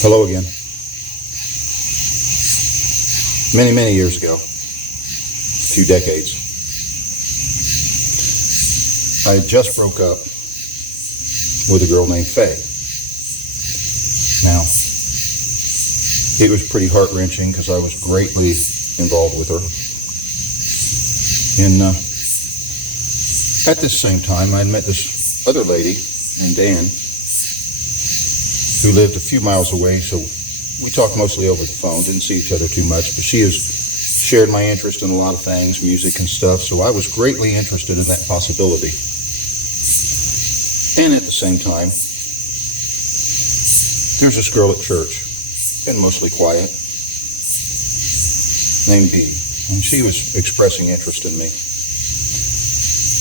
Hello again. Many, many years ago, a few decades, I had just broke up with a girl named Faye. Now, it was pretty heart-wrenching because I was greatly involved with her. And at this same time, I had met this other lady named Dan who lived a few miles away, so we talked mostly over the phone, didn't see each other too much, but she has shared my interest in a lot of things, music and stuff, so I was greatly interested in that possibility. And at the same time, there's this girl at church, been mostly quiet, named Bee, and she was expressing interest in me.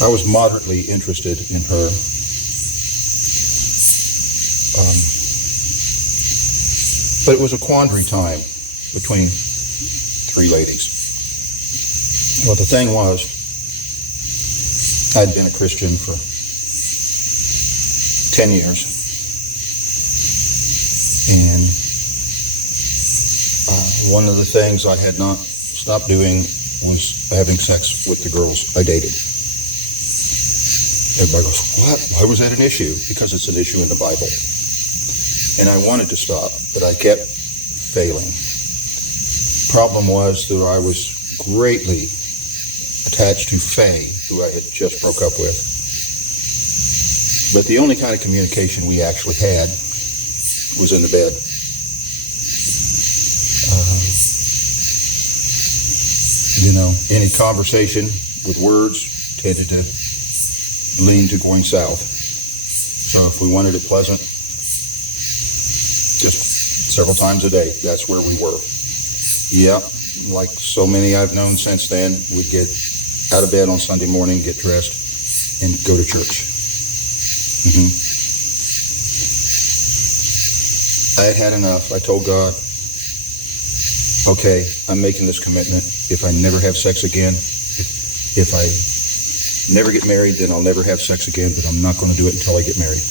I was moderately interested in her. But it was a quandary time between three ladies. Well, the thing was, I'd been a Christian for 10 years. And one of the things I had not stopped doing was having sex with the girls I dated. Everybody goes, what? Why was that an issue? Because it's an issue in the Bible. And I wanted to stop, but I kept failing. Problem was that I was greatly attached to Faye, who I had just broke up with. But the only kind of communication we actually had was in the bed. Any conversation with words tended to lean to going south. So if we wanted it pleasant, just several times a day, that's where we were. Yeah, like so many I've known since then, we'd get out of bed on Sunday morning, get dressed, and go to church. I had had enough. I told God, okay, I'm making this commitment. If I never have sex again, if I never get married, then I'll never have sex again, but I'm not going to do it until I get married.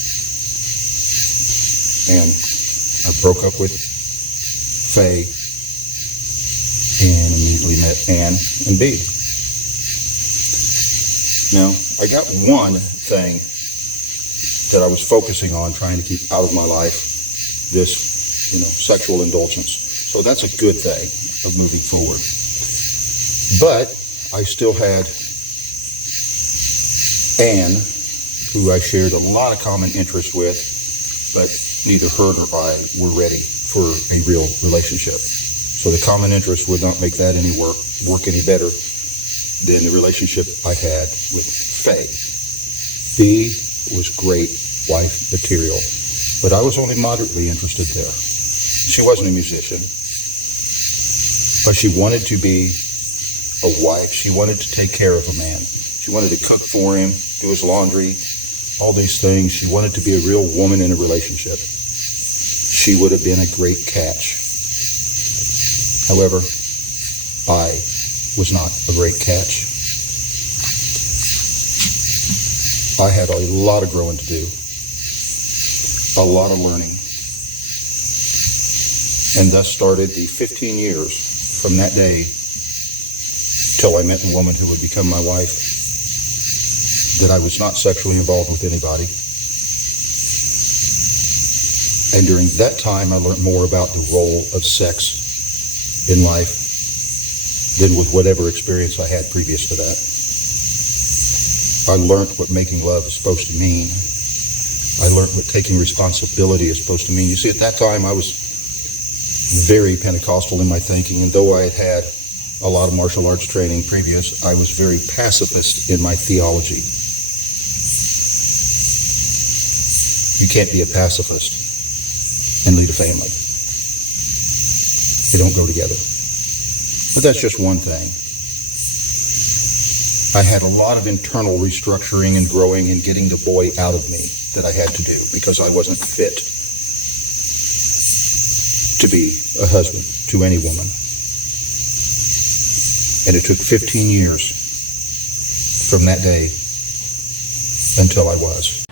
And I broke up with Faye and immediately met Ann and Bee. Now, I got one thing that I was focusing on, trying to keep out of my life, this, sexual indulgence. So that's a good thing of moving forward. But I still had Ann, who I shared a lot of common interest with, but neither her nor I were ready for a real relationship. So the common interest would not make that work any better than the relationship I had with Faye. Bee was great wife material, but I was only moderately interested there. She wasn't a musician, but she wanted to be a wife. She wanted to take care of a man. She wanted to cook for him, do his laundry, all these things. She wanted to be a real woman in a relationship. She would have been a great catch. However, I was not a great catch. I had a lot of growing to do, a lot of learning, and thus started the 15 years from that day till I met a woman who would become my wife, that I was not sexually involved with anybody. And during that time, I learned more about the role of sex in life than with whatever experience I had previous to that. I learned what making love is supposed to mean. I learned what taking responsibility is supposed to mean. You see, at that time, I was very Pentecostal in my thinking, and though I had had a lot of martial arts training previous, I was very pacifist in my theology. You can't be a pacifist and lead a family. They don't go together. But that's just one thing. I had a lot of internal restructuring and growing and getting the boy out of me that I had to do because I wasn't fit to be a husband to any woman. And it took 15 years from that day until I was.